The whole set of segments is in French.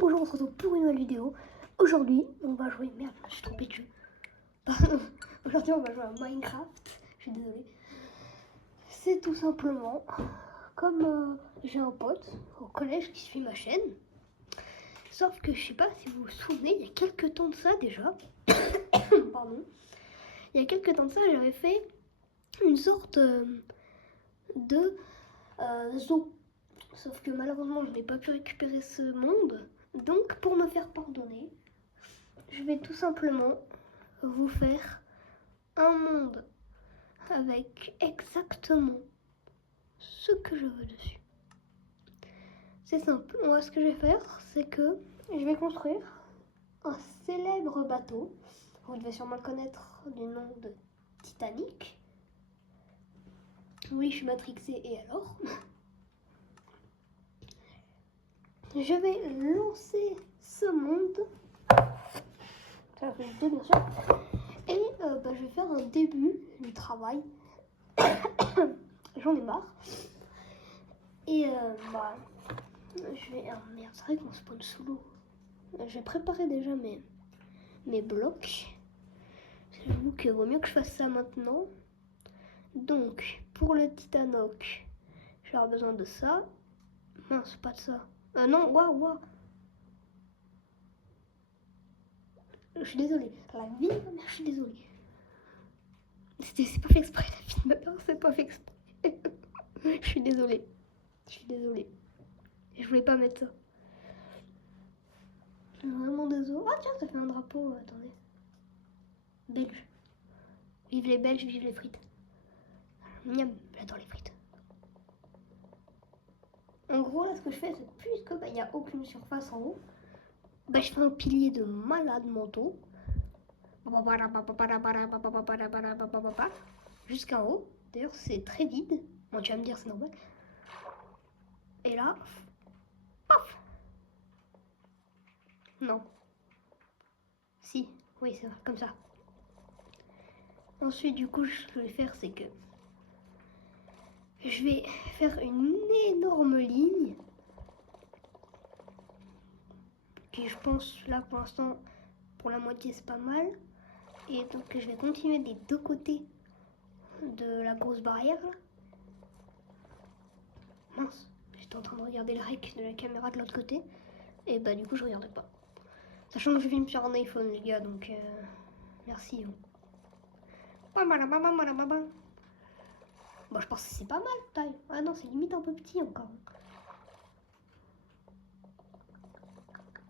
bonjour, on se retrouve pour une nouvelle vidéo. Aujourd'hui, on va jouer... Merde, je suis trompée de jeu. Pardon. Aujourd'hui, on va jouer à Minecraft. Je suis désolée. C'est tout simplement comme j'ai un pote au collège qui suit ma chaîne. Sauf que je sais pas si vous vous souvenez, il y a quelques temps de ça déjà. Pardon. Il y a quelques temps de ça, j'avais fait une sorte de zoo. Sauf que malheureusement, je n'ai pas pu récupérer ce monde. Donc, pour me faire pardonner, je vais tout simplement vous faire un monde avec exactement ce que je veux dessus. C'est simple. Moi, ce que je vais faire, c'est que je vais construire un célèbre bateau. Vous devez sûrement le connaître du nom de Titanic. Oui, je suis matrixée, et alors? Je vais lancer ce monde. Ça va faire bien sûr. Et je vais faire un début du travail. J'en ai marre. Et je vais... Oh merde, c'est vrai qu'on spawn sous l'eau. J'ai préparé déjà mes blocs. J'avoue qu'il vaut mieux que je fasse ça maintenant. Donc, pour le Titanoc, je vais avoir besoin de ça. Mince, pas de ça. Non, waouh. Je suis désolée. La vie de ma mère, je suis désolée. C'est pas fait exprès, la vie de ma mère, c'est pas fait exprès. Je suis désolée. Je voulais pas mettre ça. Vraiment désolée. Ah tiens, ça fait un drapeau. Attendez. Belge. Vive les Belges, vive les frites. Miam, j'adore les frites. En gros, là, ce que je fais, c'est puisque il n'y a aucune surface en haut, je fais un pilier de malade mentaux. Jusqu'en haut. D'ailleurs, c'est très vide. Bon, tu vas me dire, c'est normal. Et là, paf. Non. Si, oui, c'est vrai, comme ça. Ensuite, du coup, ce que je vais faire, c'est que je vais faire une énorme ligne qui, je pense, là, pour l'instant, pour la moitié, c'est pas mal. Et donc, je vais continuer des deux côtés de la grosse barrière, là. Mince, j'étais en train de regarder le rec de la caméra de l'autre côté. Et du coup, je regardais pas. Sachant que je filme sur un iPhone, les gars, donc merci. Bon, je pense que c'est pas mal, taille. Ah non, c'est limite un peu petit encore.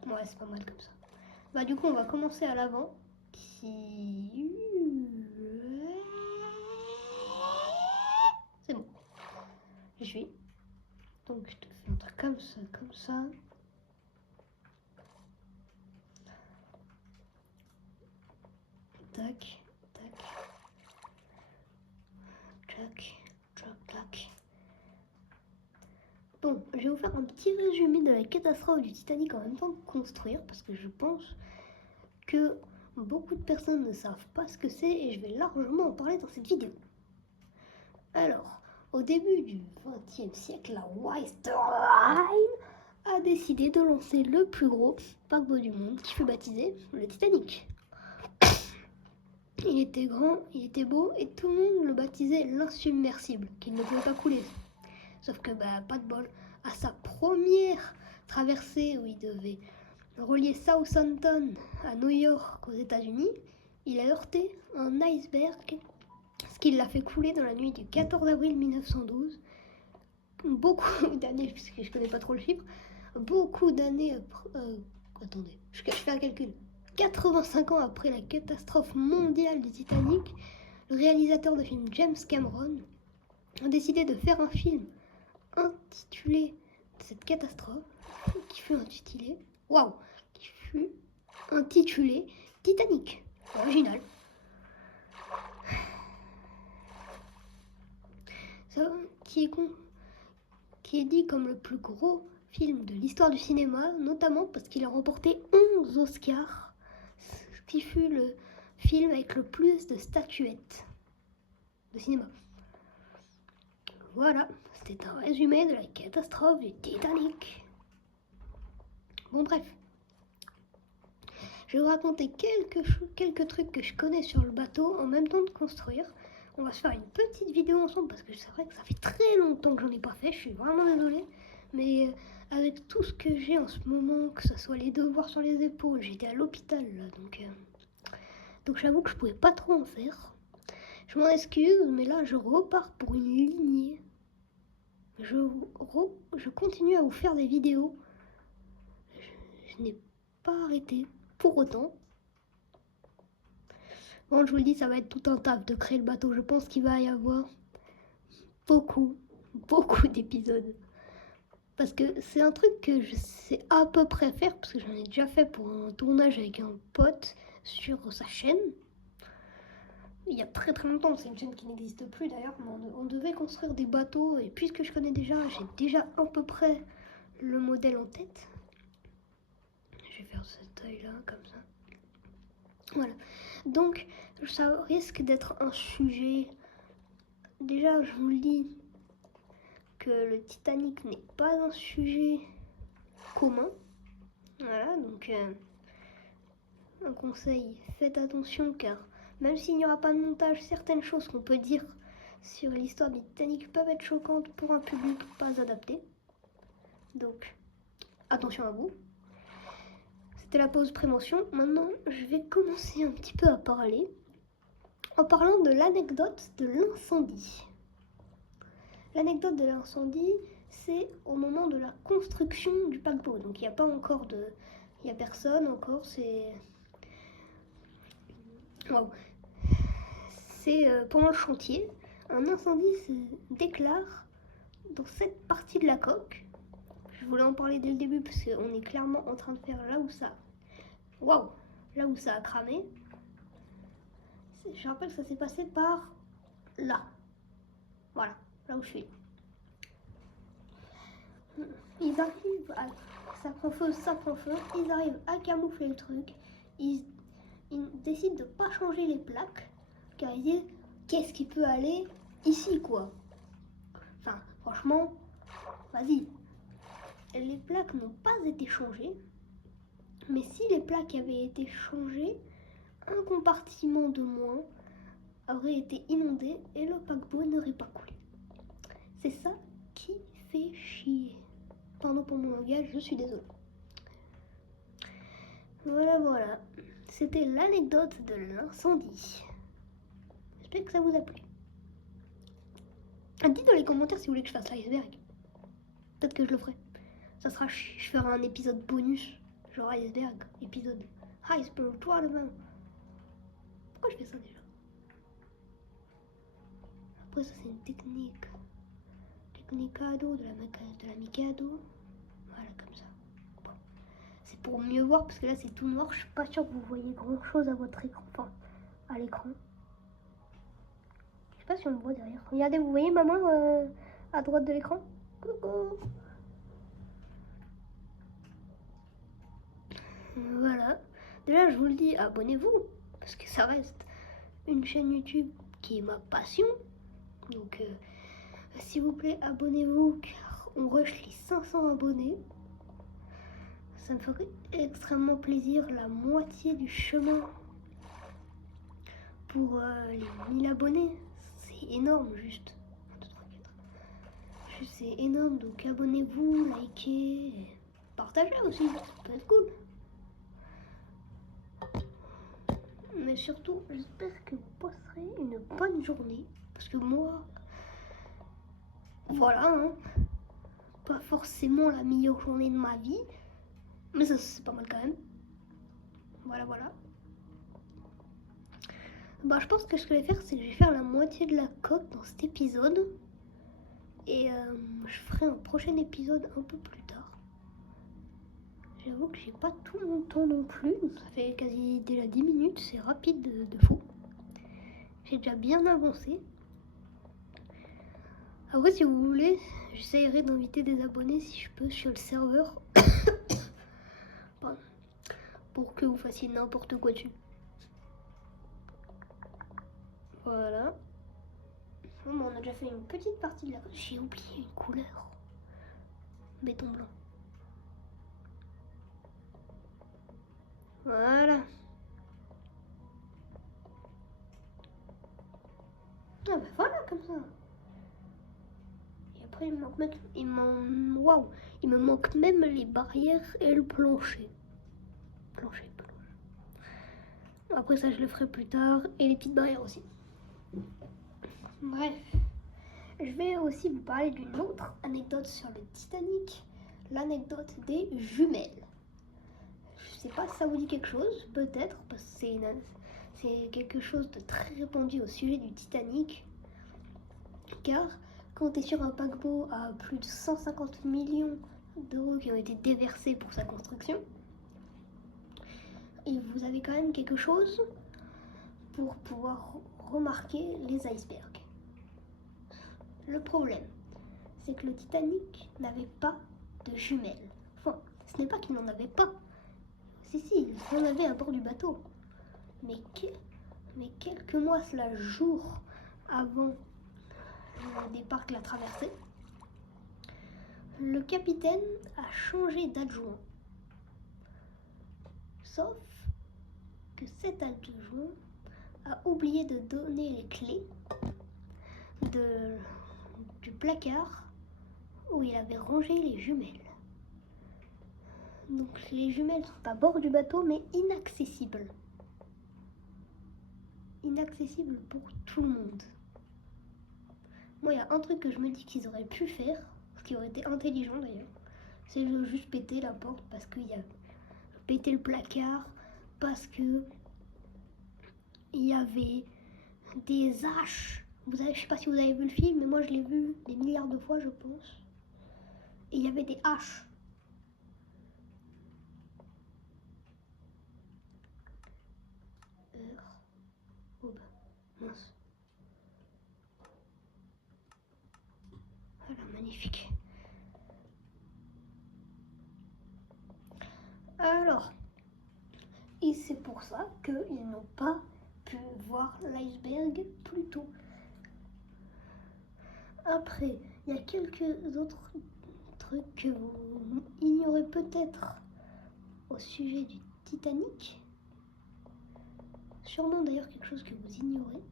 Ouais, c'est pas mal comme ça. Du coup, on va commencer à l'avant. C'est bon. Je vais. Donc, je te fais un truc comme ça. Tac. Tac. Bon, je vais vous faire un petit résumé de la catastrophe du Titanic en même temps de construire, parce que je pense que beaucoup de personnes ne savent pas ce que c'est et je vais largement en parler dans cette vidéo. Alors, au début du XXe siècle, la White Line a décidé de lancer le plus gros paquebot du monde qui fut baptisé le Titanic. Il était grand, il était beau et tout le monde le baptisait l'insubmersible, qu'il ne pouvait pas couler. Sauf que pas de bol, à sa première traversée où il devait relier Southampton à New York aux États-Unis, il a heurté un iceberg, ce qui l'a fait couler dans la nuit du 14 avril 1912. Beaucoup d'années, puisque je connais pas trop le chiffre, beaucoup d'années attendez, je fais un calcul. 85 ans après la catastrophe mondiale du Titanic, le réalisateur de film James Cameron a décidé de faire un film intitulé cette catastrophe, qui fut intitulé Titanic. Original. Ça, qui est dit comme le plus gros film de l'histoire du cinéma, notamment parce qu'il a remporté 11 Oscars, ce qui fut le film avec le plus de statuettes de cinéma. Voilà, c'était un résumé de la catastrophe du Titanic. Bon bref. Je vais vous raconter quelques trucs que je connais sur le bateau en même temps de construire. On va se faire une petite vidéo ensemble parce que c'est vrai que ça fait très longtemps que j'en ai pas fait. Je suis vraiment désolée. Mais avec tout ce que j'ai en ce moment, que ce soit les devoirs sur les épaules, j'étais à l'hôpital là. Donc j'avoue que je pouvais pas trop en faire. Je m'en excuse, mais là je repars pour une lignée. Je continue à vous faire des vidéos. Je n'ai pas arrêté pour autant. Bon, je vous le dis, ça va être tout un taf de créer le bateau. Je pense qu'il va y avoir beaucoup d'épisodes. Parce que c'est un truc que je sais à peu près faire, parce que j'en ai déjà fait pour un tournage avec un pote sur sa chaîne. Il y a très longtemps, c'est une chaîne qui n'existe plus d'ailleurs, mais on devait construire des bateaux, et puisque je connais déjà, j'ai déjà à peu près le modèle en tête. Je vais faire cette taille là, comme ça. Voilà. Donc, ça risque d'être un sujet. Déjà, je vous le dis, que le Titanic n'est pas un sujet commun. Voilà, donc un conseil, faites attention car même s'il n'y aura pas de montage, certaines choses qu'on peut dire sur l'histoire du Titanic peuvent être choquantes pour un public pas adapté. Donc, attention à vous. C'était la pause prévention. Maintenant, je vais commencer un petit peu à parler en parlant de l'anecdote de l'incendie. L'anecdote de l'incendie, c'est au moment de la construction du paquebot. Donc il n'y a pas encore de... Il n'y a personne encore, c'est... Wow. C'est pendant le chantier, un incendie se déclare dans cette partie de la coque. Je voulais en parler dès le début parce qu'on est clairement en train de faire là où ça... Waouh. Là où ça a cramé. Je rappelle que ça s'est passé par là. Voilà, là où je suis. Ils arrivent à... Ça prend feu, ils arrivent à camoufler le truc. Ils décident de pas changer les plaques. Car ils disent, qu'est-ce qui peut aller ici, quoi. Enfin, franchement, vas-y. Les plaques n'ont pas été changées. Mais si les plaques avaient été changées, un compartiment de moins aurait été inondé et le paquebot n'aurait pas coulé. C'est ça qui fait chier. Pardon pour mon langage, je suis désolée. Voilà. C'était l'anecdote de l'incendie. J'espère que ça vous a plu. Dites dans les commentaires si vous voulez que je fasse l'iceberg. Peut-être que je le ferai. Ça sera, je ferai un épisode bonus. Genre iceberg, épisode iceberg, toi demain. Pourquoi je fais ça déjà? Après ça c'est une technique. Technicado de la Mikado. Voilà comme ça. Bon. C'est pour mieux voir parce que là c'est tout noir. Je suis pas sûre que vous voyez grand chose à votre écran. Enfin, à l'écran. Je sais pas si on me voit derrière. Regardez, vous voyez ma main à droite de l'écran? Coucou. Voilà. Déjà, je vous le dis, abonnez-vous. Parce que ça reste une chaîne YouTube qui est ma passion. Donc, s'il vous plaît, abonnez-vous car on rush les 500 abonnés. Ça me ferait extrêmement plaisir. La moitié du chemin pour les 1000 abonnés. C'est énorme, juste. 1, 2, 3, 4. C'est énorme. Donc, abonnez-vous, likez, partagez aussi. Ça peut être cool. Mais surtout, j'espère que vous passerez une bonne journée. Parce que moi, voilà, hein, pas forcément la meilleure journée de ma vie. Mais ça, c'est pas mal quand même. Voilà. Bah, je pense que ce que je vais faire, c'est que je vais faire la moitié de la coque dans cet épisode. Et je ferai un prochain épisode un peu plus tard. J'avoue que j'ai pas tout mon temps non plus. Ça fait quasi déjà 10 minutes. C'est rapide de fou. J'ai déjà bien avancé. Après, si vous voulez, j'essayerai d'inviter des abonnés si je peux sur le serveur. Pour que vous fassiez n'importe quoi dessus. Voilà. Bon, on a déjà fait une petite partie de la... J'ai oublié une couleur. Béton blanc. Voilà. Ah bah voilà, comme ça. Et après, waouh, il me manque même les barrières et le plancher. Plancher. Après ça, je le ferai plus tard. Et les petites barrières aussi. Bref. Je vais aussi vous parler d'une autre anecdote sur le Titanic. L'anecdote des jumelles. Je sais pas si ça vous dit quelque chose, peut-être, parce que c'est quelque chose de très répandu au sujet du Titanic. Car quand tu es sur un paquebot à plus de 150 millions d'euros qui ont été déversés pour sa construction, et vous avez quand même quelque chose pour pouvoir remarquer les icebergs. Le problème, c'est que le Titanic n'avait pas de jumelles. Enfin, ce n'est pas qu'il n'en avait pas. Si, il en avait à bord du bateau. Mais quelques mois, cela jours avant le départ de la traversée, le capitaine a changé d'adjoint. Sauf que cet adjoint a oublié de donner les clés du placard où il avait rangé les jumelles. Donc les jumelles sont à bord du bateau mais inaccessibles. Inaccessibles pour tout le monde. Moi, il y a un truc que je me dis qu'ils auraient pu faire, ce qui aurait été intelligent d'ailleurs, c'est de juste péter la porte parce qu'il y a péter le placard, parce que il y avait des haches. Je sais pas si vous avez vu le film, mais moi je l'ai vu des milliards de fois, je pense. Et il y avait des haches. Oh bah, mince. Voilà, magnifique. Alors, et c'est pour ça qu'ils n'ont pas pu voir l'iceberg plus tôt. Après, il y a quelques autres trucs que vous ignorez peut-être au sujet du Titanic. Sûrement d'ailleurs quelque chose que vous ignorez.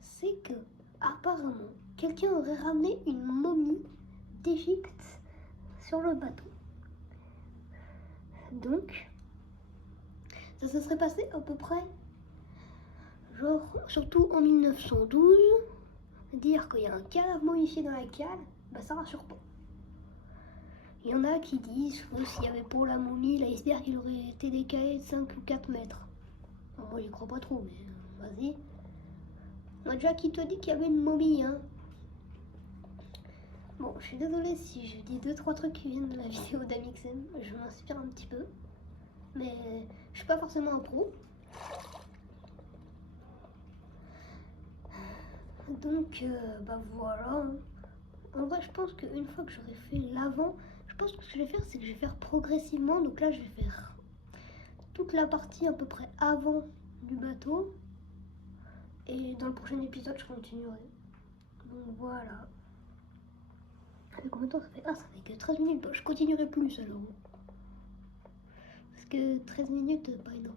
C'est que, apparemment, quelqu'un aurait ramené une momie d'Égypte sur le bateau. Donc, ça se serait passé à peu près, genre, surtout en 1912, dire qu'il y a un cadavre momifié dans la cale, bah ça rassure pas. Il y en a qui disent que s'il y avait pour la momie, l'iceberg il aurait été décalé de 5 ou 4 mètres. Alors moi j'y crois pas trop, mais vas-y. Moi déjà qui te dit qu'il y avait une momie, hein. Bon, je suis désolée si je dis 2-3 trucs qui viennent de la vidéo d'Amixem, je m'inspire un petit peu. Mais je suis pas forcément un pro. Donc, bah voilà. En vrai, je pense qu'une fois que j'aurai fait l'avant, je pense que ce que je vais faire, c'est que je vais faire progressivement. Donc là, je vais faire toute la partie à peu près avant du bateau. Et dans le prochain épisode, je continuerai. Donc voilà. Ça fait combien de temps ça fait? Ah, ça fait que 13 minutes. Bah, je continuerai plus alors. Parce que 13 minutes, pas énorme.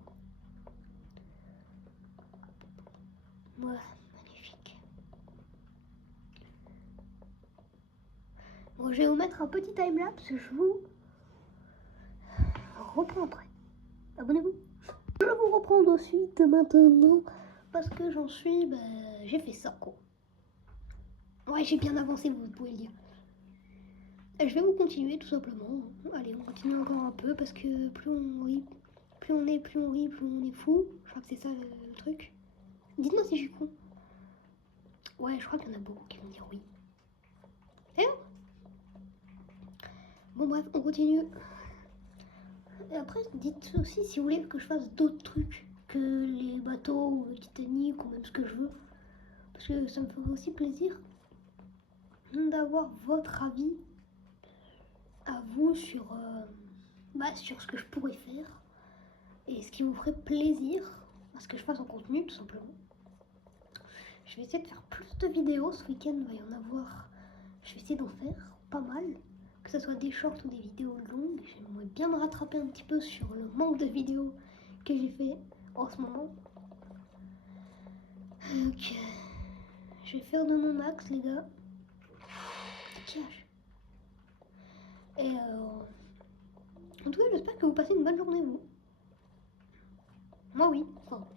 Voilà, magnifique. Bon, je vais vous mettre un petit timelapse. Je vous reprends après. Abonnez-vous. Je vais vous reprendre ensuite maintenant. Parce que j'en suis, bah, j'ai fait ça quoi. Ouais, j'ai bien avancé, vous pouvez le dire. Je vais vous continuer tout simplement. Allez, on continue encore un peu parce que plus on rit, plus on est, plus on rit, plus on est fou. Je crois que c'est ça le truc. Dites-moi si je suis con. Ouais, je crois qu'il y en a beaucoup qui vont dire oui. Et bon bref, on continue. Et après, dites aussi si vous voulez que je fasse d'autres trucs que les bateaux ou le Titanic ou même ce que je veux. Parce que ça me ferait aussi plaisir d'avoir votre avis à vous sur ce que je pourrais faire et ce qui vous ferait plaisir à ce que je fasse en contenu tout simplement. Je vais essayer de faire plus de vidéos ce week-end, il va y en avoir. Je vais essayer d'en faire pas mal, que ce soit des shorts ou des vidéos longues. J'aimerais bien me rattraper un petit peu sur le manque de vidéos que j'ai fait en ce moment. Donc, je vais faire de mon max, les gars. Cache. Et en tout cas, j'espère que vous passez une bonne journée, vous. Moi, oui. Enfin,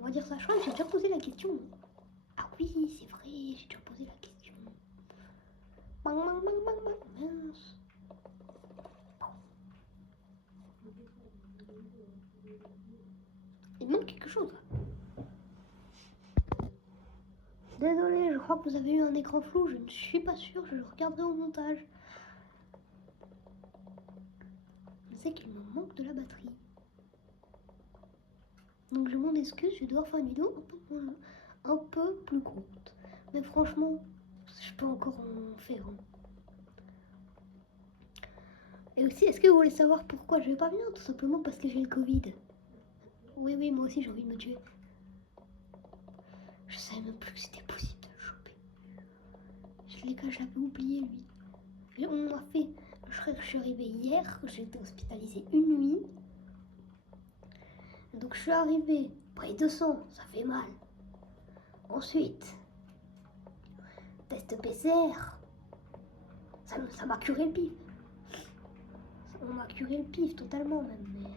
on va dire ça. Je crois que j'ai déjà posé la question. Ah oui, c'est vrai, j'ai déjà posé la question. Bang, bang, bang, bang, bang. Mince. Il manque quelque chose, là. Désolé, je crois que vous avez eu un écran flou. Je ne suis pas sûre. Je le regarderai au montage. Je sais qu'il me manque de la batterie. Donc je m'en excuse, je vais devoir faire une vidéo un peu plus courte. Mais franchement, je peux encore en faire. Et aussi, est-ce que vous voulez savoir pourquoi je vais pas bien? Tout simplement parce que j'ai le Covid. Oui, oui, moi aussi j'ai envie de me tuer. Je savais même plus que c'était possible de le choper. Les gars, je l'avais oublié lui. Et on m'a fait. Je suis arrivée hier, j'ai été hospitalisée une nuit. Donc je suis arrivée près de sang, ça fait mal. Ensuite, test PCR. Ça m'a curé le pif. On m'a curé le pif totalement même. Mais...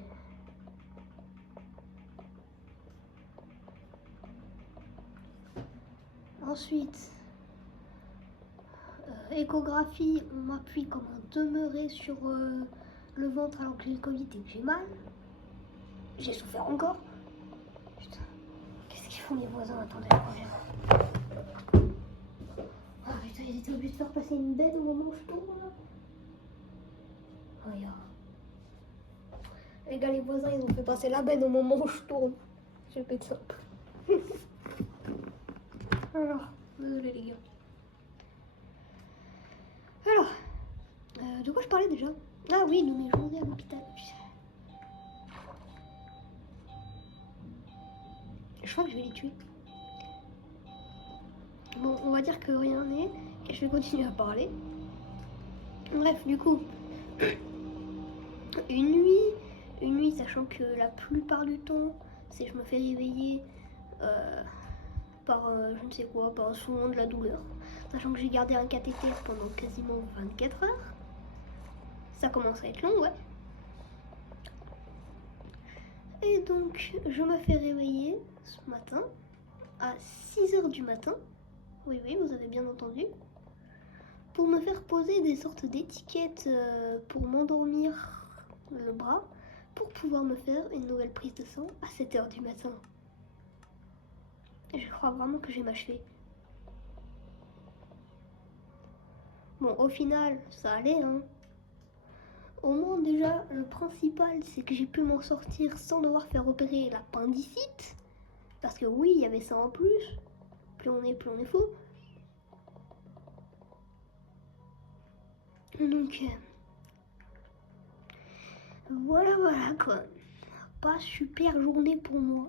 Ensuite, échographie, on m'appuie comme un demeuré sur le ventre alors que j'ai le Covid et que j'ai mal. J'ai souffert encore. Putain, qu'est-ce qu'ils font les voisins? Attendez, je reviens. Ah putain, ils étaient obligés de faire passer une bête au moment où je tourne là. Regarde. Les gars, les voisins, ils ont fait passer la benne au moment où je tourne. J'ai fait de simple. Alors, désolé les gars. Alors, de quoi je parlais déjà? Ah oui, de mes journées à l'hôpital. Je crois que je vais les tuer. Bon, on va dire que rien n'est, et je vais continuer à parler. Bref, du coup, une nuit, sachant que la plupart du temps, c'est je me fais réveiller par je ne sais quoi, par souvent de la douleur. Sachant que j'ai gardé un cathéter pendant quasiment 24 heures. Ça commence à être long, ouais. Et donc, je me fais réveiller ce matin à 6h du matin. Oui, oui, vous avez bien entendu. Pour me faire poser des sortes d'étiquettes pour m'endormir le bras, pour pouvoir me faire une nouvelle prise de sang à 7h du matin. Et je crois vraiment que j'ai m'achevé. Bon, au final, ça allait, hein. Au moins, déjà, le principal, c'est que j'ai pu m'en sortir sans devoir faire opérer l'appendicite. Parce que oui, il y avait ça en plus. Plus on est fou. Donc, voilà quoi. Pas super journée pour moi.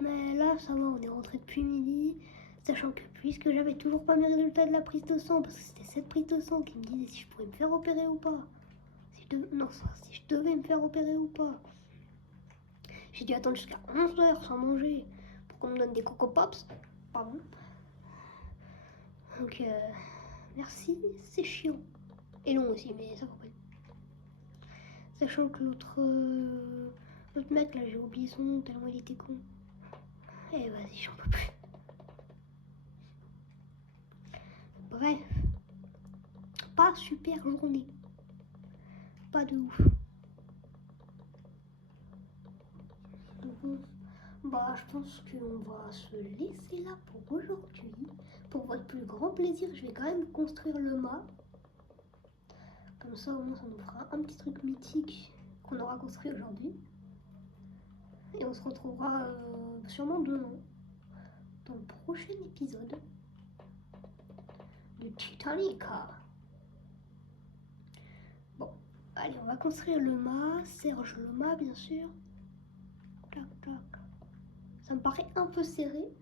Mais là, ça va, on est rentré depuis midi. Sachant que puisque j'avais toujours pas mes résultats de la prise de sang, parce que c'était cette prise de sang qui me disait si je pouvais me faire opérer ou pas. Si je devais me faire opérer ou pas. J'ai dû attendre jusqu'à 11h sans manger pour qu'on me donne des Coco Pops. Pardon. Donc, merci, c'est chiant. Et long aussi, mais ça va pas. Sachant que l'autre mec, là, j'ai oublié son nom tellement il était con. Eh, vas-y, j'en peux plus. Bref. Pas super journée. Pas de ouf. Bah, je pense qu'on va se laisser là pour aujourd'hui. Pour votre plus grand plaisir, je vais quand même construire le mât. Comme ça, au moins, ça nous fera un petit truc mythique qu'on aura construit aujourd'hui. Et on se retrouvera sûrement demain dans le prochain épisode de Titanic. Bon, allez, on va construire le mât. Serge le mât, bien sûr. Tac, tac. Ça me paraît un peu serré.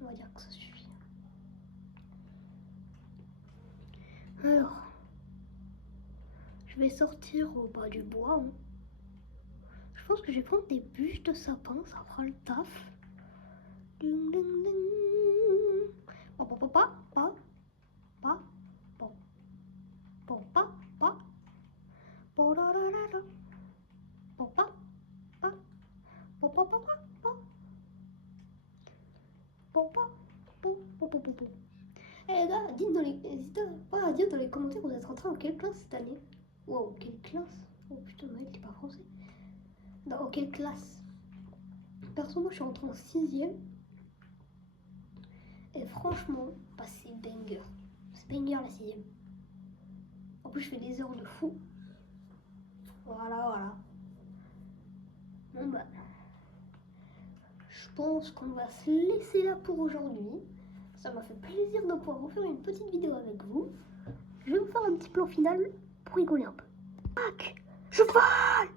On va dire que ça suffit. Alors, je vais sortir au bas du bois. Hein. Je pense que je vais prendre des bûches de sapin, ça fera le taf. Ding, ding, ding. Pa, pa, pa, pa, pa, pa, pa, pa, pa, pa, pa, da, da, da, da. Pa, pa, pa, pa, pa, pa, pa, pa. Pa, pa, pa, pa, pa, pa, pa. Eh les gars, n'hésitez pas à dire dans les commentaires vous êtes rentrés en quelle classe cette année. Wow, quelle classe. Oh putain, Maël, t'es pas français. Dans quelle classe? Perso, moi je suis rentrée en 6ème. Et franchement, bah, c'est banger. C'est banger la 6ème. En plus, je fais des heures de fou. Voilà, voilà. Bon bah, je pense qu'on va se laisser là pour aujourd'hui. Ça m'a fait plaisir de pouvoir vous faire une petite vidéo avec vous. Je vais vous faire un petit plan final pour rigoler un peu. Tac, je vole.